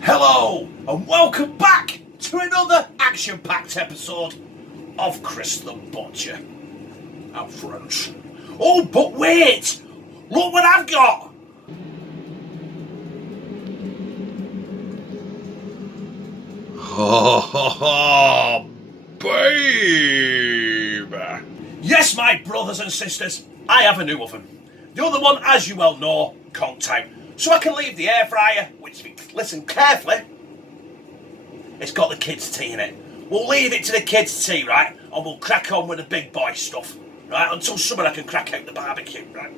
Hello and welcome back to another action-packed episode of Chris the Butcher and Friends. Oh, but wait! Look what I've got! Oh, babe! Yes, my brothers and sisters, I have a new oven. The other one, as you well know, conked out. So I can leave the air fryer, which, listen carefully, it's got the kids' tea in it. We'll leave it to the kids' tea, right? And we'll crack on with the big boy stuff, right? Until summer I can crack out the barbecue, right?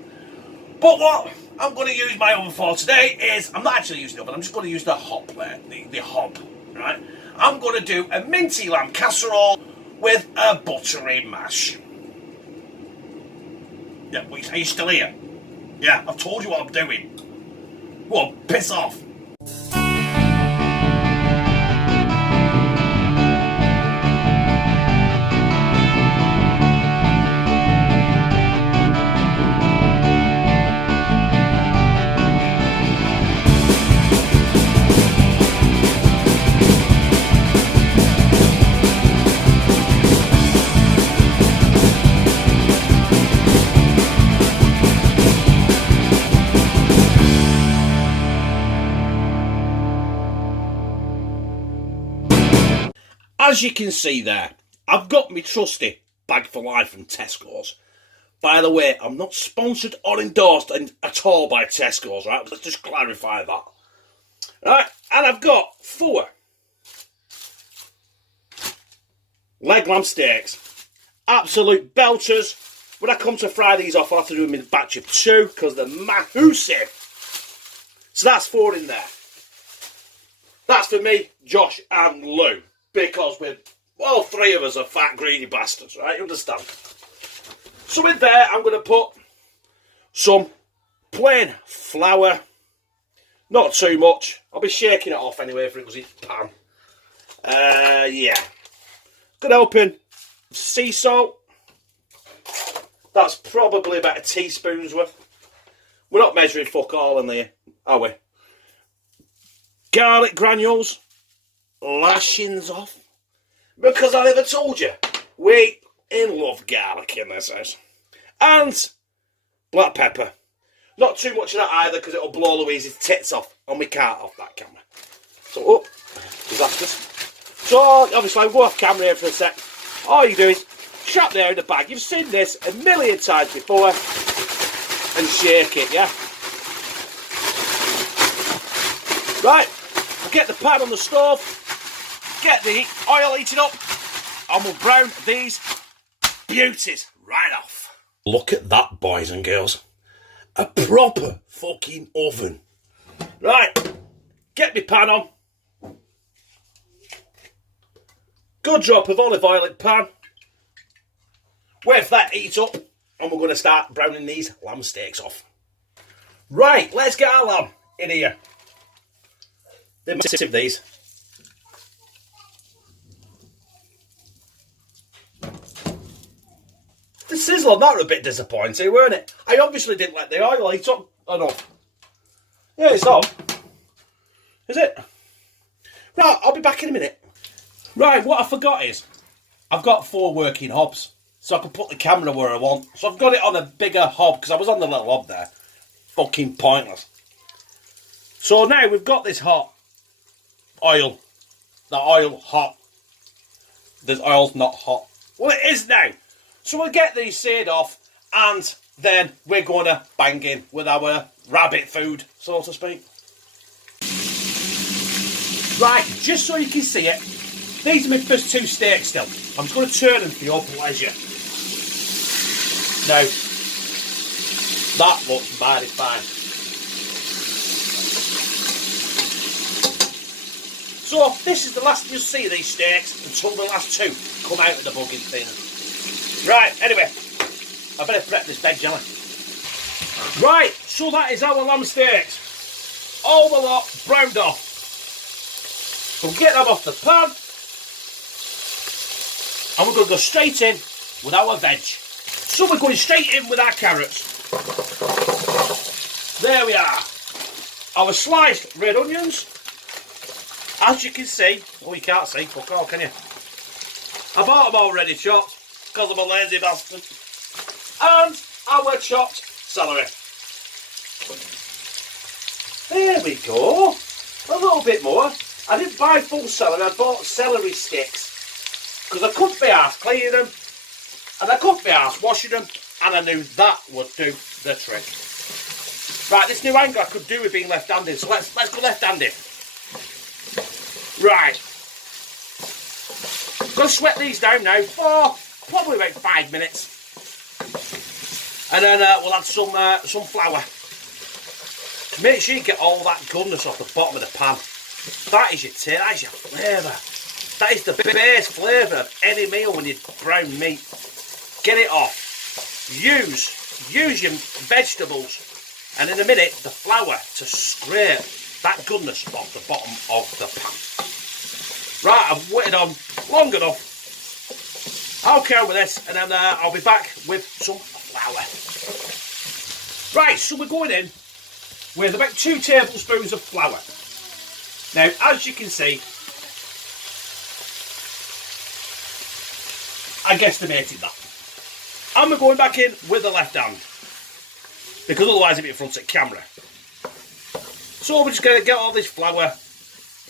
But what I'm going to use my oven for today is, I'm not actually using the oven, I'm just going to use the hob there, the hob, right? I'm going to do a Minty Lamb Casserole with a buttery mash. Yeah, are you still here? Yeah, I've told you what I'm doing. Well, piss off. As you can see there, I've got my trusty bag for life from Tesco's. By the way, I'm not sponsored or endorsed at all by Tesco's, right? Let's just clarify that. Right, and I've got 4 leg lamb steaks. Absolute belters. When I come to fry these off, I'll have to do them in a batch of 2 because they're massive. So that's 4 in there. That's for me, Josh and Lou. Because all 3 of us are fat, greedy bastards, right? You understand? So in there, I'm going to put some plain flour. Not too much. I'll be shaking it off anyway if it was in the pan. Yeah. Going to open sea salt. That's probably about a teaspoon's worth. We're not measuring fuck all in there, are we? Garlic granules. Lashings off, because I never told you we love garlic in this house, and black pepper. Not too much of that either, because it'll blow Louise's tits off, and we can't off that camera. So disasters. So obviously I'll go off camera here for a sec. All you do is shut there in the bag. You've seen this a million times before, and shake it, yeah. Right, we'll get the pan on the stove. Get the oil heated up and we'll brown these beauties right off. Look at that, boys and girls. A proper fucking oven. Right, get my pan on. Good drop of olive oil in pan. Wait for that to heat up and we're going to start browning these lamb steaks off. Right, let's get our lamb in here. They're massive, these. The sizzle on that were a bit disappointing, weren't it? I obviously didn't let the oil heat up enough. Yeah, it's on. Is it? Right, I'll be back in a minute. Right, what I forgot is, I've got 4 working hobs, so I can put the camera where I want. So I've got it on a bigger hob, because I was on the little hob there. Fucking pointless. So now we've got this hot oil. The oil hot. The oil's not hot. Well, it is now. So we'll get these seared off and then we're going to bang in with our rabbit food, so to speak. Right, just so you can see it, these are my first 2 steaks still. I'm just going to turn them for your pleasure. Now, that looks mighty fine. So this is the last you'll see of these steaks until the last 2 come out of the bugging thing. Right, anyway, I better prep this bed jelly. Right, so that is our lamb steaks. All the lot browned off. So we'll get them off the pan. And we're going to go straight in with our veg. So we're going straight in with our carrots. There we are. Our sliced red onions. As you can see, oh, you can't see, fuck all, can you? I bought them already chopped because I'm a lazy bastard. And our chopped celery. There we go. A little bit more. I didn't buy full celery, I bought celery sticks. Because I couldn't be arsed cleaning them. And I couldn't be arsed washing them. And I knew that would do the trick. Right, this new angle I could do with being left-handed. So let's go left-handed. Right. I'm going to sweat these down now for probably about 5 minutes. And then we'll add some flour. To make sure you get all that goodness off the bottom of the pan. That is your taste, that is your flavour. That is the base flavour of any meal when you brown meat. Get it off. Use your vegetables. And in a minute, the flour to scrape that goodness off the bottom of the pan. Right, I've waited on long enough. I'll carry on with this, and then I'll be back with some flour. Right, so we're going in with about 2 tablespoons of flour. Now, as you can see, I guesstimated that. And we're going back in with the left hand, because otherwise it'll be in front of the camera. So we're just going to get all this flour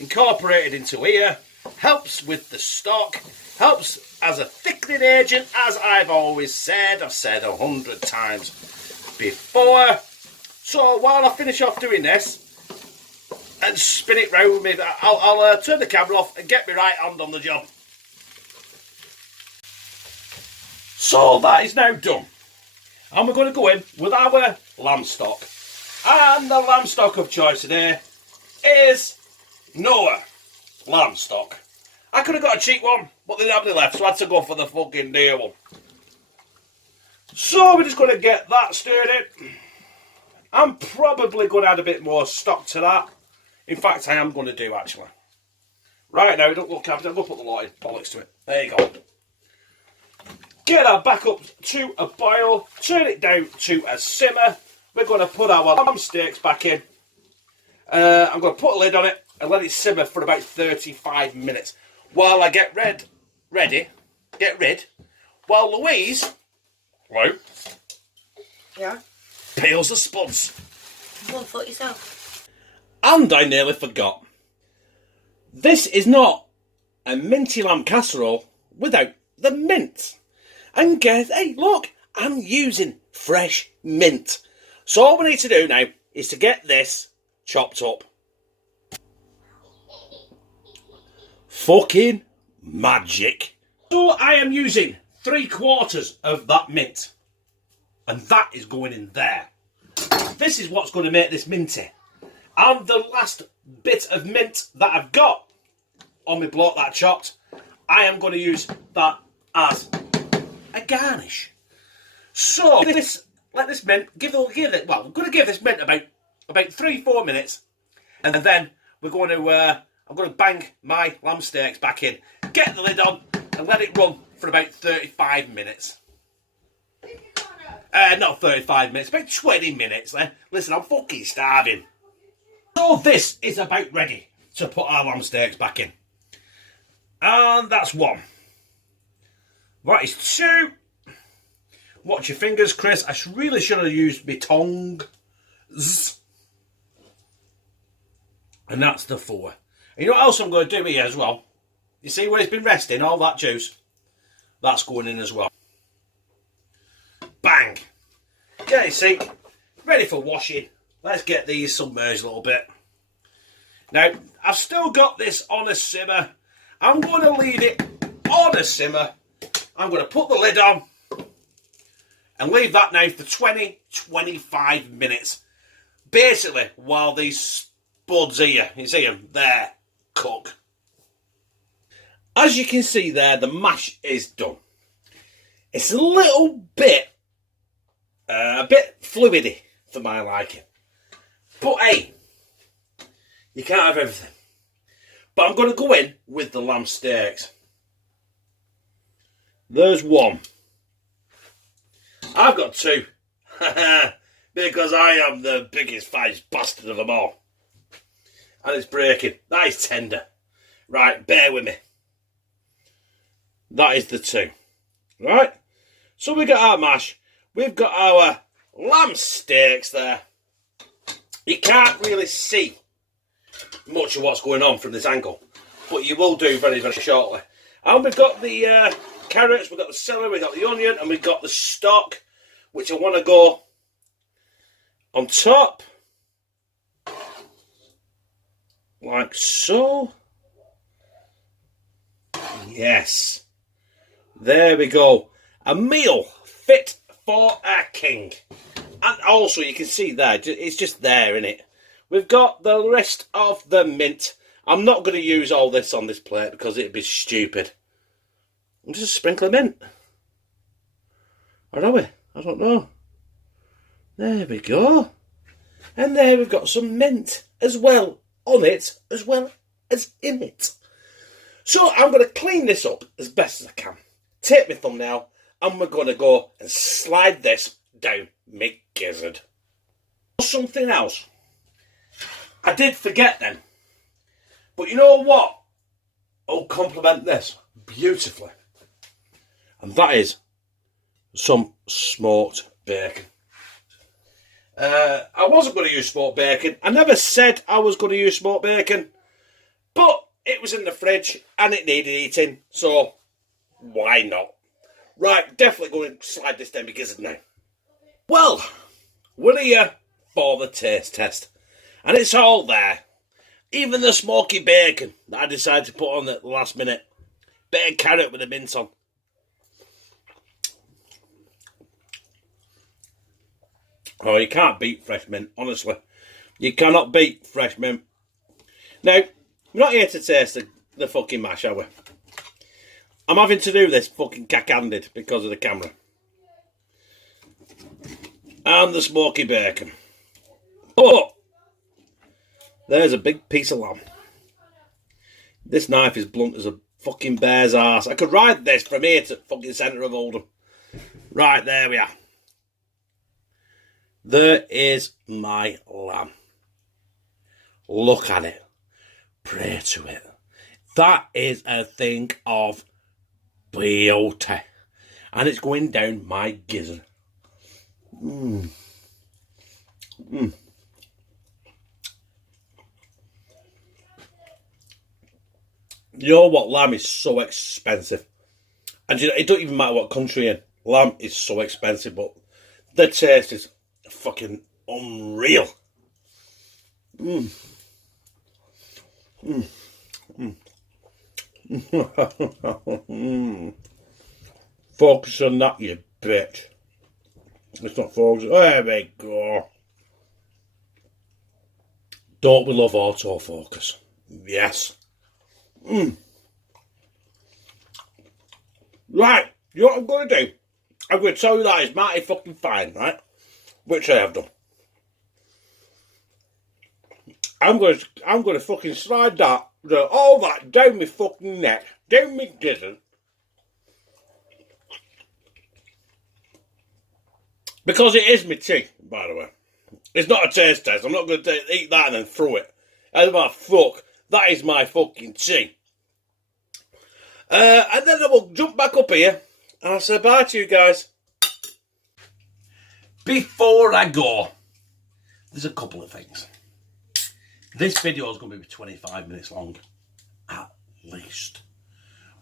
incorporated into here. Helps with the stock, helps as a thickening agent, as I've always said. I've said 100 times before. So while I finish off doing this and spin it round me, I'll turn the camera off and get my right hand on the job. So that is now done. And we're going to go in with our lamb stock. And the lamb stock of choice today is Knorr Lamb Stock. I could have got a cheap one, but they didn't have any left, so I had to go for the fucking dear one. So we're just going to get that stirred in. I'm probably going to add a bit more stock to that. In fact, I am going to do, actually. Right now, don't look at it. I'm going to put the lot in. Bollocks to it. There you go. Get that back up to a boil. Turn it down to a simmer. We're going to put our lamb steaks back in. I'm going to put a lid on it and let it simmer for about 35 minutes. While I get while Louise, hello, yeah, peels the spuds. Go and fuck yourself. And I nearly forgot. This is not a minty lamb casserole without the mint. And guess, hey, look, I'm using fresh mint. So all we need to do now is to get this chopped up. Fucking magic. So I am using 3/4 of that mint. And that is going in there. This is what's going to make this minty. And the last bit of mint that I've got on my block that I chopped, I am going to use that as a garnish. So let this mint we're going to give this mint about 3-4 minutes, and then we're going to I'm going to bang my lamb steaks back in, get the lid on, and let it run for about 35 minutes. Not 35 minutes, about 20 minutes. Listen, I'm fucking starving. So this is about ready to put our lamb steaks back in. And that's 1. That is 2. Watch your fingers, Chris. I really should have used my tongs. And that's the 4. And you know what else I'm going to do here as well? You see where it's been resting, all that juice? That's going in as well. Bang! Get it, see? Ready for washing. Let's get these submerged a little bit. Now, I've still got this on a simmer. I'm going to leave it on a simmer. I'm going to put the lid on and leave that now for 20-25 minutes. Basically, while these spuds here, you see them there, cook. As you can see there, the mash is done. It's a little bit, fluidy for my liking. But hey, you can't have everything. But I'm going to go in with the lamb steaks. There's 1. I've got 2. Because I am the biggest, fattest bastard of them all. And it's breaking. That is tender. Right, bear with me. That is the two. Right? So we got our mash. We've got our lamb steaks there. You can't really see much of what's going on from this angle, but you will do very, very shortly. And we've got the carrots, we've got the celery, we've got the onion, and we've got the stock, which I want to go on top, like so. Yes. There we go. A meal fit for a king. And also, you can see there, it's just there, isn't it? We've got the rest of the mint. I'm not going to use all this on this plate because it'd be stupid. I'm just a sprinkle of mint. Or are we? I don't know. There we go. And there we've got some mint as well on it, as well as in it. So I'm going to clean this up as best as I can. Take my thumbnail and we're going to go and slide this down my gizzard. Something else. I did forget then. But you know what? I'll complement this beautifully. And that is some smoked bacon. I wasn't going to use smoked bacon. I never said I was going to use smoked bacon. But it was in the fridge and it needed eating. So why not? Right, definitely going to slide this down because of now. Well, we're here for the taste test. And it's all there. Even the smoky bacon that I decided to put on at the last minute. Bit of carrot with a mint on. Oh, you can't beat fresh mint, honestly. You cannot beat fresh mint. Now, we're not here to taste the fucking mash, are we? I'm having to do this fucking cack-handed because of the camera. And the smoky bacon. But there's a big piece of lamb. This knife is blunt as a fucking bear's arse. I could ride this from here to fucking centre of Oldham. Right, there we are. There is my lamb. Look at it. Pray to it. That is a thing of beauty. And it's going down my gizzard. Mmm. Mmm. You know what? Lamb is so expensive. And you know, it don't even matter what country you're in. Lamb is so expensive, but the taste is fucking unreal. Mmm. Mmm. Mmm. Focus on that, you bitch. It's not focusing. There we go. Don't we love autofocus? Yes. Mmm. Right, you know what I'm going to do? I'm going to tell you that it's mighty fucking fine, right? Which I have done. I'm going to fucking slide that, all that down my fucking neck, down my gizzard. Because it is my tea, by the way. It's not a taste test. I'm not going to eat that and then throw it. As my fuck, that is my fucking tea. And then I will jump back up here and I'll say bye to you guys. Before I go, there's a couple of things. This video is going to be 25 minutes long, at least.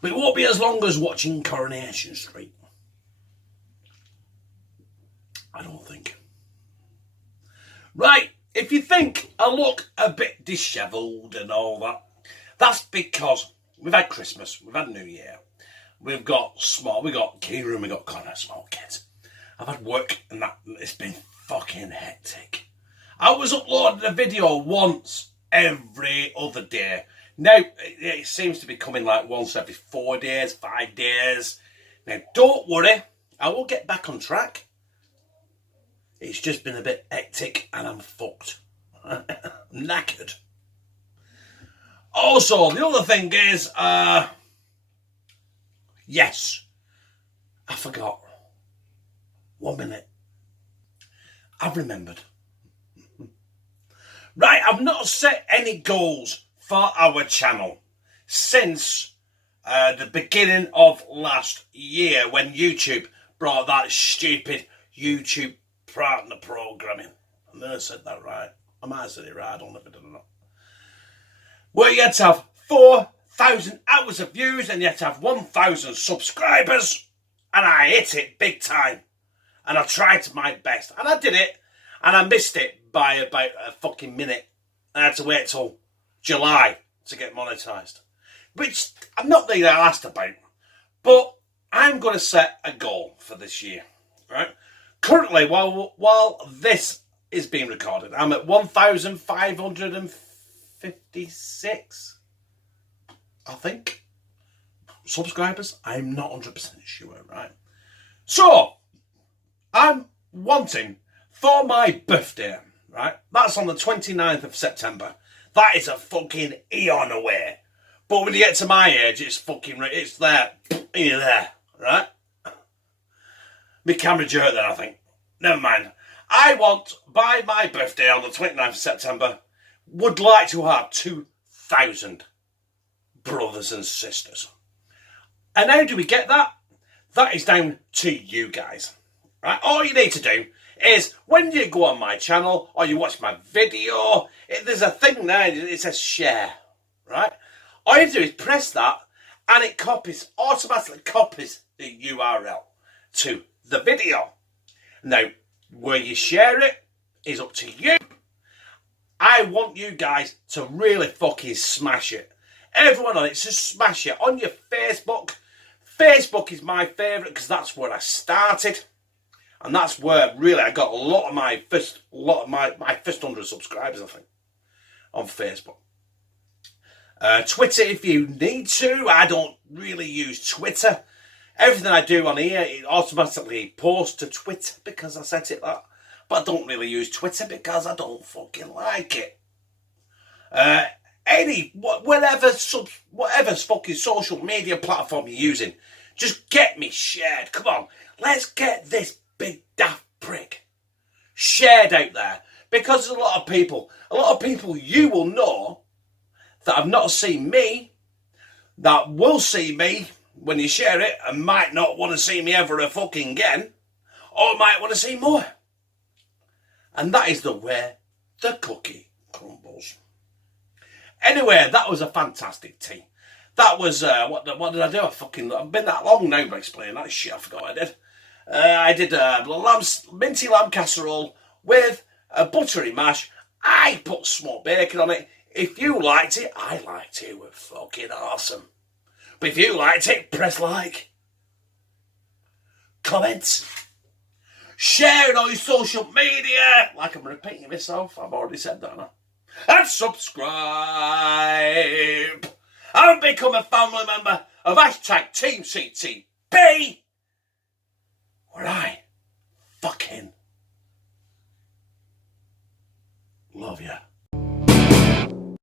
But it won't be as long as watching Coronation Street. I don't think. Right, if you think I look a bit dishevelled and all that, that's because we've had Christmas, we've had New Year, we've got Kieran, we've got Connor, small kids. I've had work and that, it's been fucking hectic. I was uploading a video once every other day. Now, it seems to be coming like once every 4 days, 5 days. Now, don't worry, I will get back on track. It's just been a bit hectic and I'm fucked. I'm knackered. Also, the other thing is, yes, I forgot. 1 minute. I've remembered. Right, I've not set any goals for our channel. since the beginning of last year when YouTube brought that stupid YouTube partner programming. I never said that right. I might have said it right, I don't know if I did or not. Where you had to have 4,000 hours of views and you had to have 1,000 subscribers. And I hit it big time. And I tried my best. And I did it. And I missed it by about a fucking minute. I had to wait till July to get monetised. Which I'm not really asked about. But I'm going to set a goal for this year. Right? Currently, while this is being recorded, I'm at 1,556, I think, subscribers. I'm not 100% sure, right? So, I'm wanting for my birthday, right? That's on the 29th of September. That is a fucking eon away. But when you get to my age, it's fucking, it's there. You're there, right? My camera jerked there, I think. Never mind. I want, by my birthday on the 29th of September, would like to have 2,000 brothers and sisters. And how do we get that? That is down to you guys. Right? All you need to do is, when you go on my channel, or you watch my video, there's a thing there, it says share. Right? All you do is press that, and it automatically copies the URL to the video. Now, where you share it is up to you. I want you guys to really fucking smash it. Everyone on it, just smash it. On your Facebook. Facebook is my favourite because that's where I started. And that's where really I got my first 100 subscribers, I think, on Facebook. Twitter if you need to. I don't really use Twitter. Everything I do on here, it automatically posts to Twitter because I set it that. But I don't really use Twitter because I don't fucking like it. Whatever fucking social media platform you're using, just get me shared. Come on, let's get this big daft prick shared out there. Because there's a lot of people you will know that have not seen me, that will see me when you share it and might not want to see me ever fucking again, or might want to see more. And that is the way the cookie crumbles. Anyway, that was a fantastic tea. That was, what did I do? I've been that long now by explaining that shit. I forgot I did. I did Minty Lamb Casserole with a buttery mash. I put smoked bacon on it. If you liked it, I liked it. It was fucking awesome. But if you liked it, press like, comment, share it on your social media. Like I'm repeating myself, I've already said that now. And subscribe. And become a family member of #teamctb.